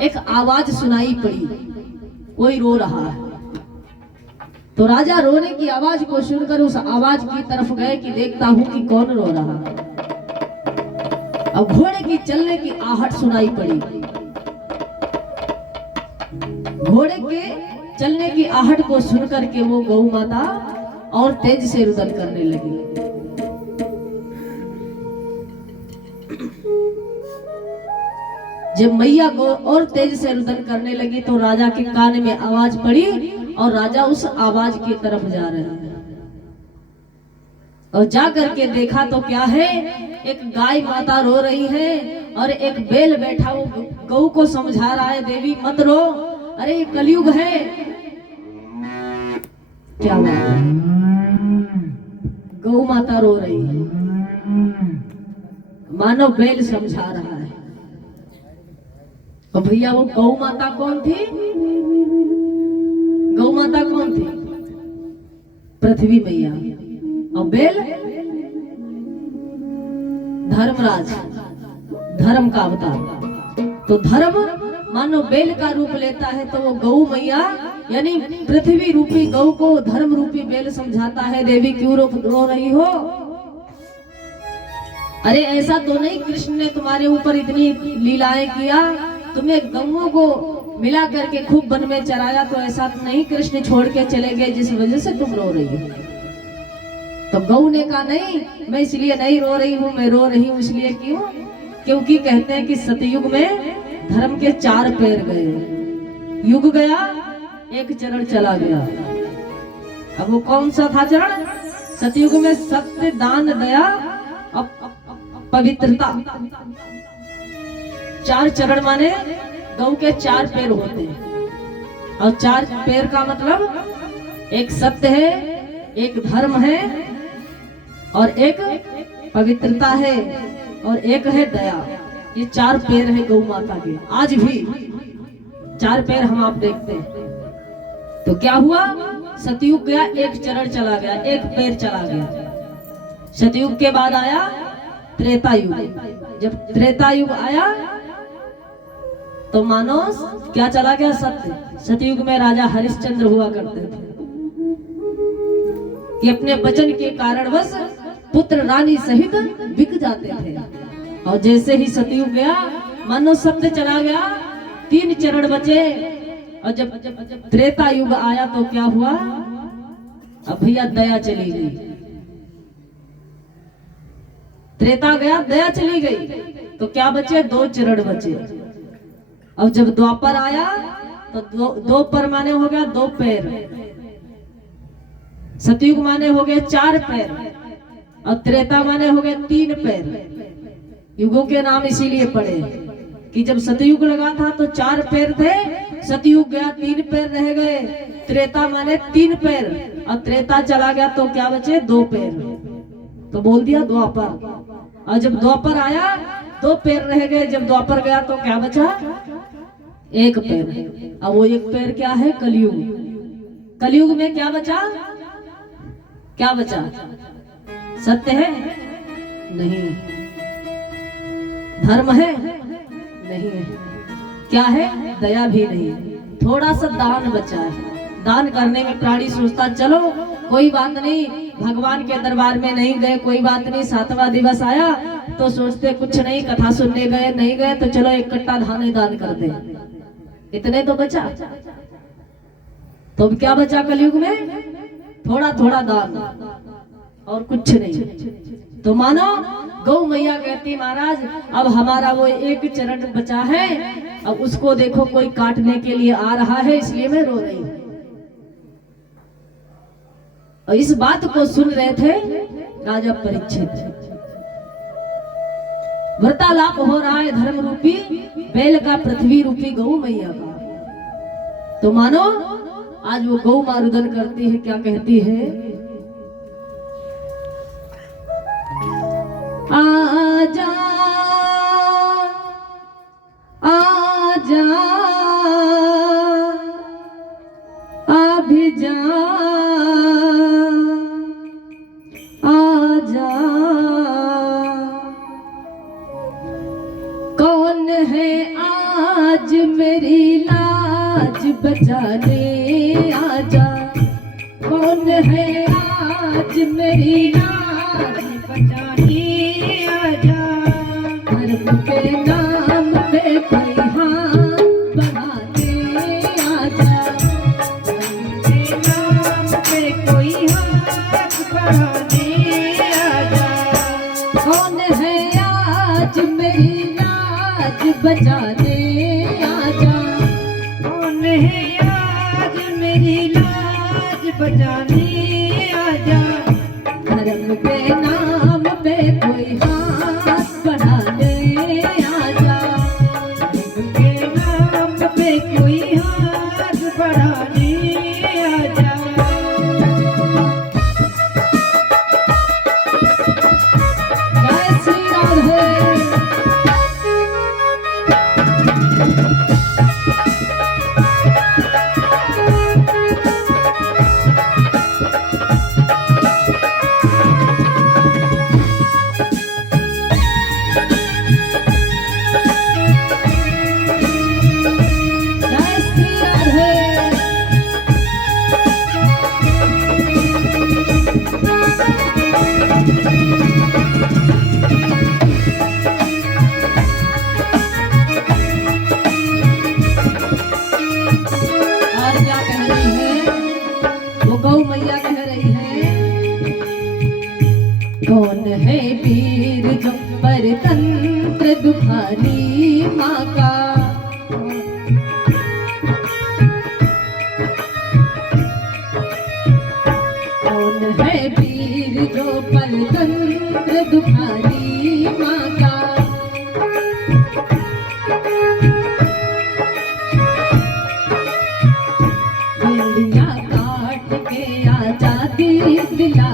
एक आवाज सुनाई पड़ी, कोई रो रहा है। तो राजा रोने की आवाज को सुनकर उस आवाज की तरफ गए कि देखता हूं कि कौन रो रहा है। अब घोड़े की चलने की आहट सुनाई पड़ी। घोड़े के चलने की आहट को सुनकर के वो गौ माता और तेज से रुदन करने लगी। जब मैया को और तेज से रुदन करने लगी तो राजा के कान में आवाज पड़ी और राजा उस आवाज की तरफ जा रहे हैं। और जा करके देखा तो क्या है, एक गाय माता रो रही है और एक बैल बैठा वो गौ को समझा रहा है, देवी मत रो, अरे ये कलयुग है। क्या बात है, गौ माता रो रही है, मानो बैल समझा रहा है। तो भैया वो गौ माता कौन थी? गौ माता कौन थी? पृथ्वी मैया। और बैल धर्मराज, धर्म का अवतार। तो धर्म मानो बैल का रूप लेता है, तो वो गौ मैया यानी पृथ्वी रूपी गौ को धर्म रूपी बैल समझाता है। देवी क्यों रो रही हो? अरे ऐसा तो नहीं कृष्ण ने तुम्हारे ऊपर इतनी लीलाएं किया, तुम्हें गौओं को मिला करके खूब वन में चराया, तो ऐसा तो नहीं कृष्ण छोड़ के चले गए जिस वजह से तुम रो रही हो। तो गौ ने कहा नहीं, मैं इसलिए नहीं रो रही हूँ, मैं रो रही हूँ इसलिए क्यों, क्योंकि कहते हैं कि सतयुग में धर्म के 4 पैर गए। युग गया, एक चरण चला गया। अब वो कौन सा था चरण? सतयुग में सत्य, दान, दया और पवित्रता। 4 चरण माने गौ के 4 पैर होते हैं। और 4 पैर का मतलब एक सत्य है, एक धर्म है, और एक पवित्रता है, और एक है दया। ये 4 पैर है गौ माता के। आज भी 4 पैर हम आप देखते हैं। तो क्या हुआ, सतयुग गया, एक चरण चला गया, एक पैर चला गया। सतयुग के बाद आया त्रेता युग। जब त्रेता युग आया तो मानो क्या चला गया, सत्य। सतयुग में राजा हरिश्चंद्र हुआ करते थे कि अपने वचन के कारणवश पुत्र रानी सहित बिक जाते थे। और जैसे ही सतयुग गया मानो सत्य चला गया, 3 चरण बचे। और जब त्रेता युग आया तो क्या हुआ, अब भैया दया चली गई। त्रेता गया, दया चली गई, तो क्या बचे, 2 चरण बचे। और जब द्वापर आया तो दो पर माने हो गया 2 पैर, सतयुग माने हो गए 4 पैर, और त्रेता माने हो गए 3 पैर। युगों के नाम इसीलिए पड़े कि जब सतयुग लगा था तो 4 पैर थे, सतयुग गया 3 पैर रह गए, त्रेता माने 3 पैर, और त्रेता चला गया तो क्या बचे, 2 पैर। तो बोल दिया द्वापर। और जब द्वापर आया 2 पैर रह गए, जब द्वापर गया तो क्या बचा, 1 पैर। अब वो 1 पैर क्या है, कलयुग। कलयुग में क्या बचा, क्या बचा, सत्य है नहीं, धर्म है नहीं, क्या है, दया भी नहीं, थोड़ा सा दान बचा है। दान करने में प्राणी सोचता चलो कोई बात नहीं, भगवान के दरबार में नहीं गए कोई बात नहीं, 7वां दिवस आया तो सोचते कुछ नहीं, कथा सुनने गए नहीं गए तो चलो 1 कट्टा धान ही दान कर दे, इतने तो बचा। तो अब क्या बचा कलयुग में, थोड़ा थोड़ा दान और कुछ नहीं। तो मानो गौ मैया कहती महाराज अब हमारा वो 1 चरण बचा है, अब उसको देखो कोई काटने के लिए आ रहा है, इसलिए मैं रो रही हूँ। और इस बात को सुन रहे थे राजा परीक्षित। वार्तालाप हो रहा है धर्म रूपी बैल का, पृथ्वी रूपी गौ मैया का। तो मानो आज वो गौ मारुदन करती है, क्या कहती है, आजा आजा अभी जा आजा, कौन है आज मेरी लाज बचाने आजा। कौन है आज मेरी लाज बचाने आजा। धर्म के नाम पे कोई हाथ बढ़ा दे आजा। धर्म के नाम पे कोई हाथ बढ़ा दे आजा। कौन है आज मेरी लाज बचाने आजा। कौन है आज मेरी लाज बचाने आजा। धर्म के नाम पे कोई हाथ बढ़ा दे आजा। धर्म के नाम पे कोई हाथ बढ़ा दे आजा। जय श्री राधे। जय श्री राधे। और क्या कह रही है वो गौ मैया कह रही है। कौन है वीर जो परतंत्र दुखाली माँ का। कौन है वीर जो परतंत्र दुखाली माँ का। इंडिया काट के आजादी दिला